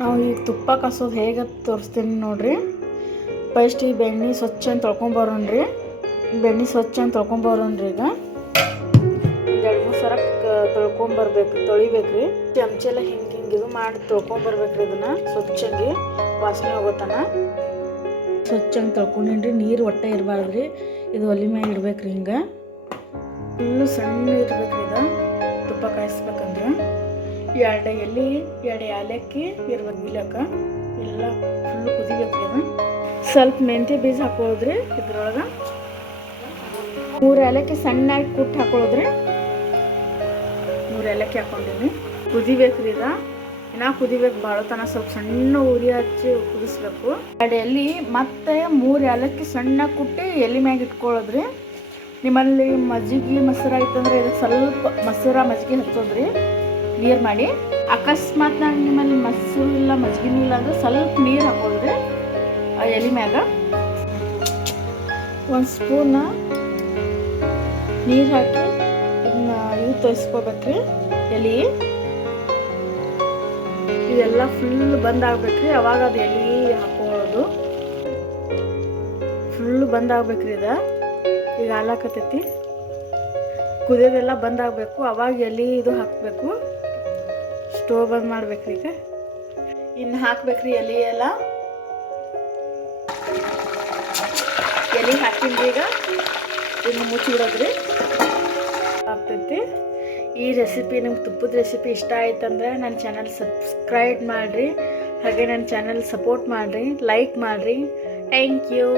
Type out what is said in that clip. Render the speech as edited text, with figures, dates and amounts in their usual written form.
ನಾವು ಈಗ ತುಪ್ಪ ಕಾಸೋದು ಹೇಗೆ ತೋರಿಸ್ತೀನಿ ನೋಡಿರಿ. ಫಸ್ಟ್ ಈ ಬೆಣ್ಣೆ ಸ್ವಚ್ಛ ಅಂತ ತೊಳ್ಕೊಂಬರೋಣ್ರಿ. ಬೆಣ್ಣೆ ಸ್ವಚ್ಛ ಅಂತ ತೊಳ್ಕೊಂಬರೋಣ್ರಿ. ಈಗ 2-3 ಸಲ ತೊಳಿಬೇಕ್ರಿ. ಚಮಚ ಎಲ್ಲ ಹಿಂಗೆ ಇದು ಮಾಡಿ ತೊಳ್ಕೊಂಬರ್ಬೇಕ್ರಿ. ಇದನ್ನು ಸ್ವಚ್ಛಂಗೆ ವಾಸನೆ ಹೋಗೋತನ ಸ್ವಚ್ಛಂಗೆ ತೊಳ್ಕೊಂಡೇನ್ರಿ. ನೀರು ಒಟ್ಟೆ ಇರಬಾರ್ದ್ರಿ. ಇದು ಒಲೆ ಮ್ಯಾಗ ಇಡ್ಬೇಕ್ರಿ. ಹಿಂಗೆ ಫುಲ್ಲು ಸಣ್ಣ ಇರ್ಬೇಕ್ರಿ. ಇದು ತುಪ್ಪ ಕಾಯಿಸ್ಬೇಕಂದ್ರೆ 2 ಎಲೆ 2 ಏಲಕ್ಕಿ ಇರ್ಬೇಕು. ಇಲ್ಲಕ್ಕ ಎಲ್ಲ ಫುಲ್ಲು ಕುದಿಬೇಕ್ರಿ. ಅದು ಸ್ವಲ್ಪ ಮೆಂತ್ಯ ಬೀಜ ಹಾಕೊಳ್ಳೋದ್ರಿ. ಇದ್ರೊಳಗೆ 3 ಏಲಕ್ಕಿ ಸಣ್ಣಾಗಿ ಕುಟ್ಟು ಹಾಕೊಳ್ಳೋದ್ರಿ. 3 ಏಲಕ್ಕಿ ಹಾಕೊಂಡಿನಿ. ಕುದಿಬೇಕ್ರಿ. ಇದು ಇನ್ನೂ ಕುದಿಬೇಕು ಭಾಳ ತನ. ಸ್ವಲ್ಪ ಸಣ್ಣ ಉರಿ ಹಚ್ಚಿ ಕುದಿಸ್ಬೇಕು. 2 ಎಲೆ ಮತ್ತು 3 ಏಲಕ್ಕಿ ಸಣ್ಣ ಕುಟ್ಟಿ ಎಲೆ ಮ್ಯಾಗ ಇಟ್ಕೊಳ್ಳೋದ್ರಿ. ನಿಮ್ಮಲ್ಲಿ ಮಜ್ಜಿಗೆ ಮೊಸರು ಐತಂದ್ರೆ ಇದಕ್ಕೆ ಸ್ವಲ್ಪ ಮಜ್ಜಿಗೆ ಹಚ್ಚೋದ್ರಿ ನೀರು ಮಾಡಿ. ಅಕಸ್ಮಾತ್ ನಾನು ನಿಮ್ಮಲ್ಲಿ ಮೊಸರು ಇಲ್ಲ ಮಜ್ಜಿಗೆನೂ ಇಲ್ಲ ಅಂದ್ರೆ ಸ್ವಲ್ಪ ನೀರು ಹಾಕೋದ್ರಿ ಎಲೆ ಮ್ಯಾಗ. 1 ಸ್ಪೂನ್ ನೀರು ಹಾಕಿ ಇದನ್ನ ತೋರಿಸ್ಕೋಬೇಕ್ರಿ. ಎಲೆ ಇದೆಲ್ಲ ಫುಲ್ ಬಂದಾಗಬೇಕ್ರಿ. ಅವಾಗ ಅದು ಎಲೆ ಹಾಕೊಳ್ಳೋದು ಫುಲ್ ಬಂದಾಗಬೇಕ್ರಿ. ಈಗ ಹಾಲಾಕತ್ತೈತಿ. ಕುದಿಯೋದೆಲ್ಲ ಬಂದಾಗಬೇಕು. ಅವಾಗ ಎಲೆ ಇದು ಹಾಕಬೇಕು. ಸ್ಟೋವ್ ಬಂದ್ ಮಾಡ್ಬೇಕ್ರಿ. ಈಗ ಇನ್ನು ಹಾಕ್ಬೇಕ್ರಿ ಎಲೆ ಎಲ್ಲ. ಎಲೆ ಹಾಕಿಂದ ಈಗ ಇನ್ನು ಮುಚ್ಚಿಬಿಡೋದ್ರಿ. ಆಗ್ತೈತಿ. ಈ ರೆಸಿಪಿ ನಿಮ್ಗೆ ತುಪ್ಪದ ರೆಸಿಪಿ ಇಷ್ಟ ಆಯ್ತಂದ್ರೆ ನನ್ನ ಚಾನಲ್ ಸಬ್ಸ್ಕ್ರೈಬ್ ಮಾಡಿರಿ. ಹಾಗೆ ನನ್ನ ಚಾನಲ್ ಸಪೋರ್ಟ್ ಮಾಡಿರಿ, ಲೈಕ್ ಮಾಡಿರಿ. Thank you.